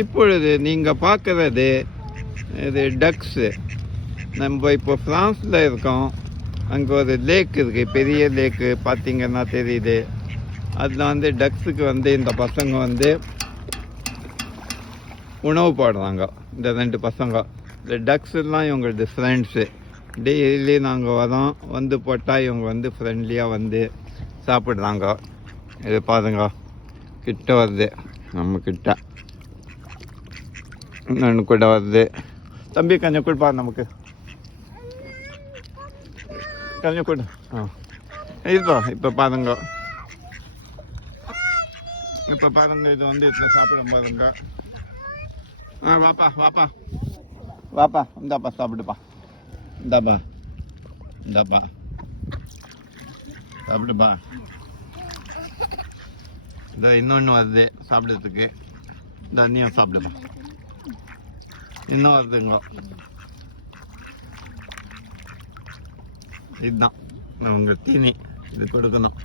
இப்பொழுது நீங்கள் பார்க்குறது இது டக்ஸு. நம்ம இப்போ ஃப்ரான்ஸில் இருக்கோம். அங்கே ஒரு லேக் இருக்குது, பெரிய லேக்கு பார்த்திங்கன்னா தெரியுது. அதில் வந்து டக்ஸுக்கு வந்து இந்த பசங்க வந்து உணவு போடுறாங்க. இந்த 2 பசங்க, இந்த டக்ஸெல்லாம் இவங்களது ஃப்ரெண்ட்ஸு. டெய்லி நாங்கள் வரோம், வந்து போட்டால் இவங்க வந்து ஃப்ரெண்ட்லியாக வந்து சாப்பிட்றாங்க. இது பாருங்க, கிட்ட வருது, நம்ம கிட்ட இன்னொன்று கூட வருது. தம்பி கொஞ்சம் கொடுப்பா, நமக்கு கொஞ்சம் கொடு. இப்போ பாருங்க, இப்போ பாருங்க, இது வந்து இதில் சாப்பிடும் பாருங்க. வாப்பா வாப்பா வாப்பா, இந்தாப்பா சாப்பிடுப்பா, இந்தாப்பா இந்தாப்பா சாப்பிடுப்பா. இந்த இன்னொன்று வருது சாப்பிட்றதுக்கு, இந்த அண்ணியும் சாப்பிடுப்பா. இன்னும் வருதுங்க. இதுதான் உங்கள் தீனி, இது கொடுக்கணும்.